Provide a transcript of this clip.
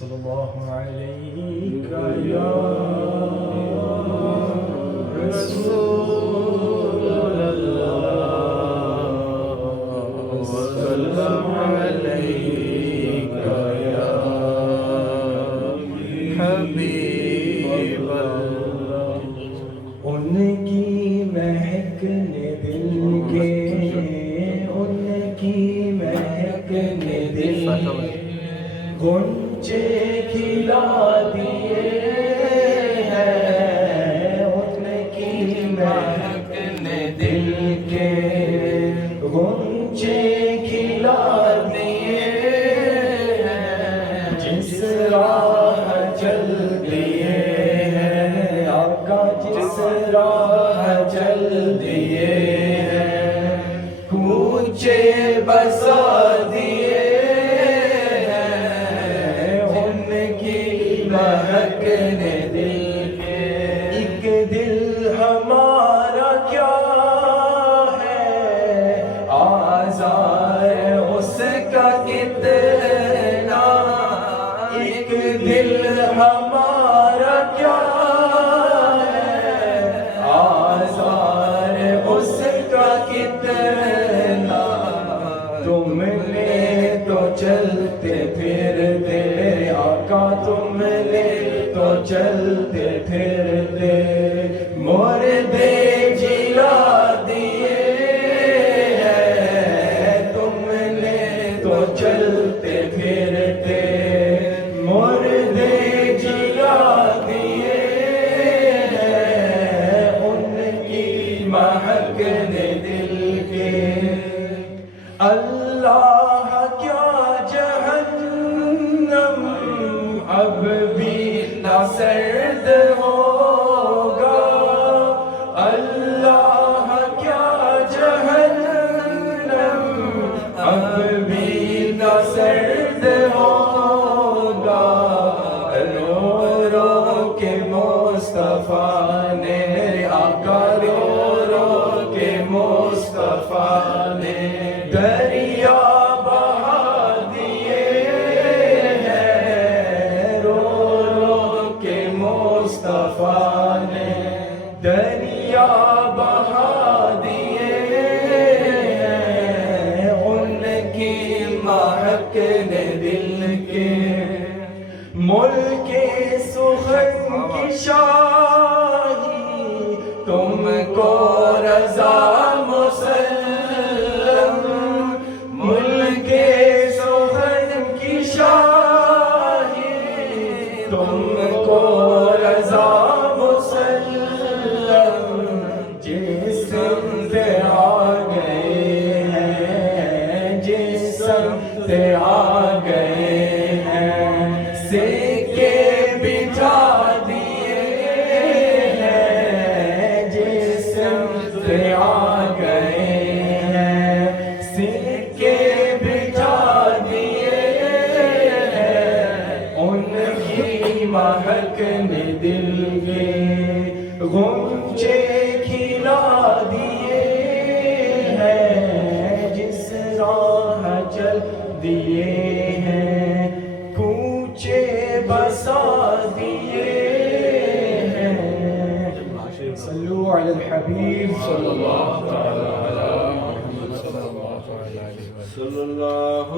صلی اللہ علیہ یا رسول اللہ وسلم علیک یا حبیب اللہ. ان کی مہک نے دل کے، ان کی مہک نے دل غنچے کھلا دیے ہیں. ان کی مہک نے دل کے غنچے کھلا دیے ہیں. جس راہ چل دیے ہیں آقا، جس راہ چل دیے ہیں کوچے بسا دیے مہک نے دل کے. ایک دل ہمارا کیا ہے آزار اس کا کتنا. ایک دل ہمارا کیا ہے آزار اس کا کتنا. تم نے تو چلتے پھرتے آقا، تم نے تو چلتے پھرتے مردے جلا دیے ہیں. تم نے تو چلتے پھرتے مردے جلا دیے ہیں. ان کی مہک نے دل کے. اللہ کیا جہنم اب بھی نہ سرد ہوگا. اللہ کیا جہنم اب بھی نہ سرد ہوگا. رو رو کے مصطفیٰ نے آقا، رو رو کے مصطفیٰ نے دریا بہا دیے ہیں. رو رو کے مصطفیٰ نے دریا بہا دیے ہیں. ان کی مہک نے دل کے. ملک سخن کی شاہی تم کو رضا مسلم. ملک سخن کی شاہی تم کو رضا مسلم. جس سمت آ گئے ہیں، جس سمت آ گئے ہیں سکے بٹھا دیے ہیں. جس سمت آ گئے ہیں سکے بٹھا دیے ہیں. ان کی مہک نے دل کے غنچے کھلا دیے ہیں. جس راہ چل دیے ہیں کوچے بسا دیے ہیں. صلو علی الحبیب صلی اللہ علیہ وسلم. صلی اللہ